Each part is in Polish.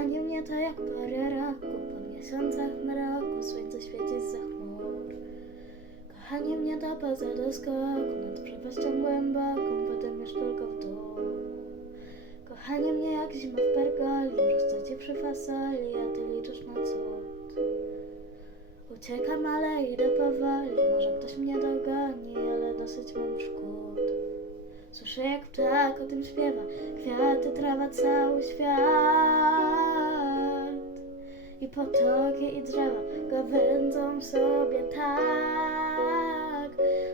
Kochanie mnie to jak porę roku, po miesiącach mroku słońce świeci za chmur. Kochanie mnie to poza doskoku, nad przepaścią głęboką, potem już tylko w dół. Kochanie mnie jak zima w pergoli, wrzucę ci przy fasoli, a ty liczysz na cud. Uciekam, ale idę powoli, może ktoś mnie dogoni, ale dosyć mam szkód. Słyszę jak ptak o tym śpiewa, kwiaty, trawa, cały świat. Potoki i drzewa gawędzą sobie tak.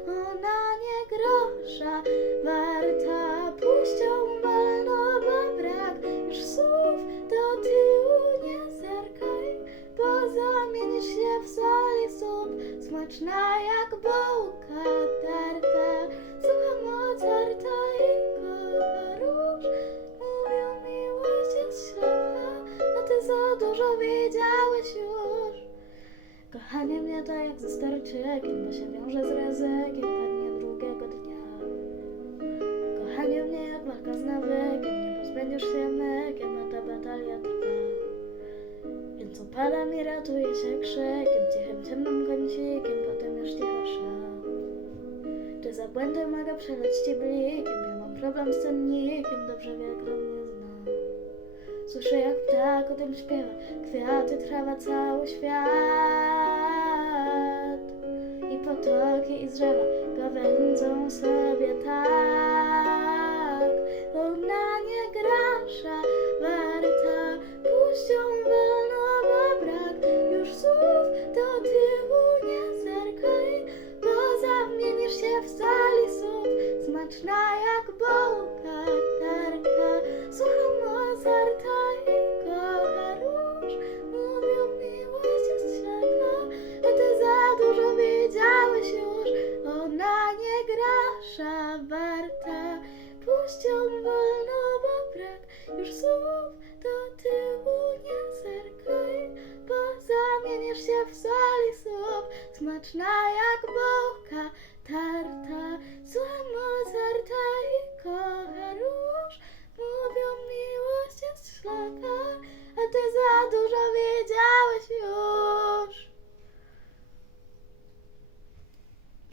Ona nie grosza warta, puścią wolno, bo brak już słów do tyłu nie zerkaj, bo zamienisz się w soli smaczna jak bułka dużo wiedziałeś już. Kochanie mnie to jak ze starczykiem, bo się wiąże z ryzykiem pewnie drugiego dnia. Kochanie mnie jak walka z nawykiem, nie pozbędziesz się mykiem, a ta batalia trwa. Więc upadam i ratuję się krzykiem, cichym, ciemnym kącikiem, potem już cicho szał. Czy za błędy mogę przeleć ci blikiem, ja mam problem z cennikiem, dobrze wie kto mnie zna. Słyszę jak ptak o tym śpiewa, kwiaty, trawa, cały świat. I potoki i drzewa gawędzą sobie tak. Ona nie grasza warta, puścią wolno, bo brak już słów do tyłu nie zerkaj, bo zamienisz się w sali słów, smaczna jak bułka warta, puścią wolno, bo brak już słów do tyłu nie zerkaj, bo zamienisz się w soli słów, smaczna jak bułka tarta.